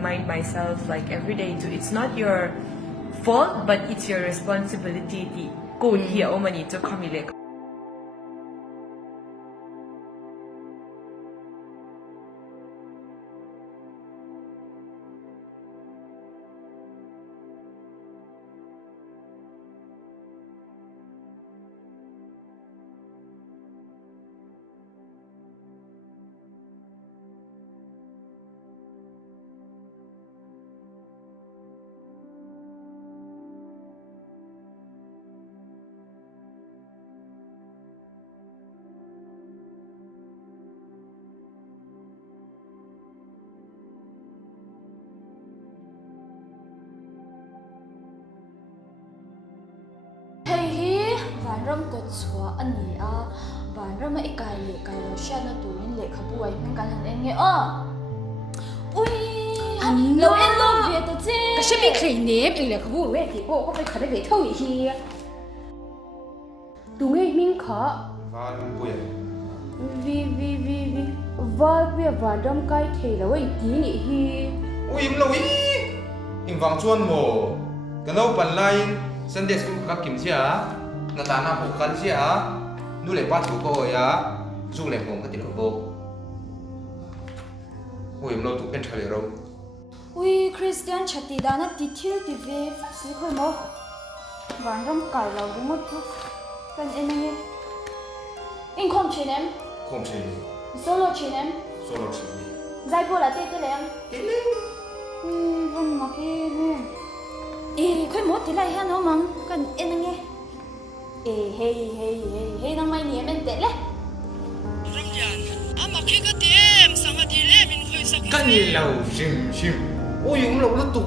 remind myself like every day to it's not your fault but it's your responsibility ที่กูเหี่ยวมันนี่จะคอมิเล็กวันรำกดชัวอันนี้วันรำไม่ไกลเลยไกลเราเชื่อนะตัวนี้เลยขบวยมันกันทันเองไงอุ้ยเราเอ็นโลเวียตัวเจ๊ก็ใช่ไม่เคยเนฟเองเลยขบวยเว้ยที่โอ้ก็ไปขัดได้เท่าอีกทีดูไงมิ่งขะวันปุยวีวันเวียวันรำไกลเทแล้วไอ้ดีนี่ฮีอุ้ยมันเลยอิงฟังชวนโมกันเอาปันไลน์สันเดสกุกับกิมเชียนาตานาผูกกันเชียดูเลยป้าถูกก็ยะสู้เลยผมก็ติดระบบอุ้ยมันเราถูกเป็นทะเลเราอุ้ยคริสเตียนชัดดีดานะติดทิวติเวฟสิคุยมั้งวันรำไกลเราดูมั้งกันเอ็นยังอิงคอมชินเอ็มคมเชียโซโลชินเอ็มโซโลเชียใจพอละเต้เลยวันมากี้เนี่ยค่อยหมดที่ไรฮะน้องมังกันเอ็นยังไงเฮ้ยน้องไม่เนี่ยมันเตะเลยกันเราชิมโอ้ยมันเราตุก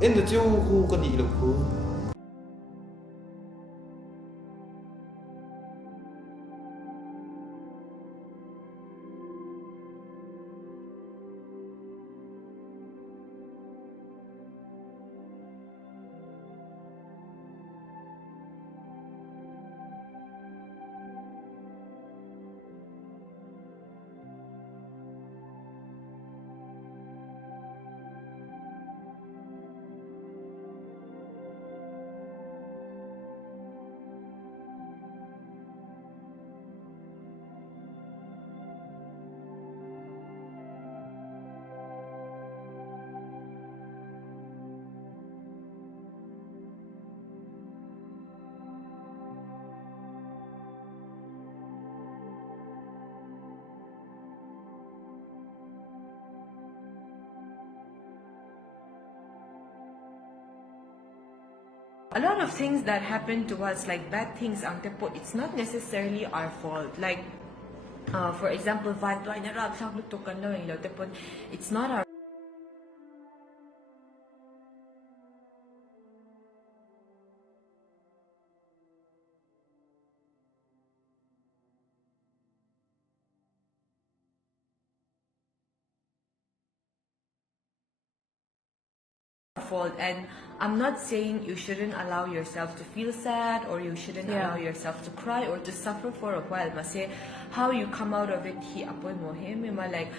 เอ็นเดจิวกูกันอีกแล้วกู A lot of things that happen to us, like bad things, it's not necessarily our fault. Like, for example, it's not our fault. And I'm not saying you shouldn't allow yourself to feel sad or you shouldn't allow yourself to cry or to suffer for a while. Say how you come out of it, he apoy mo him, like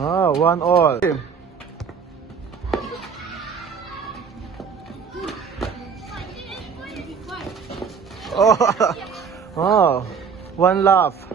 1-1. Oh, oh, one laugh.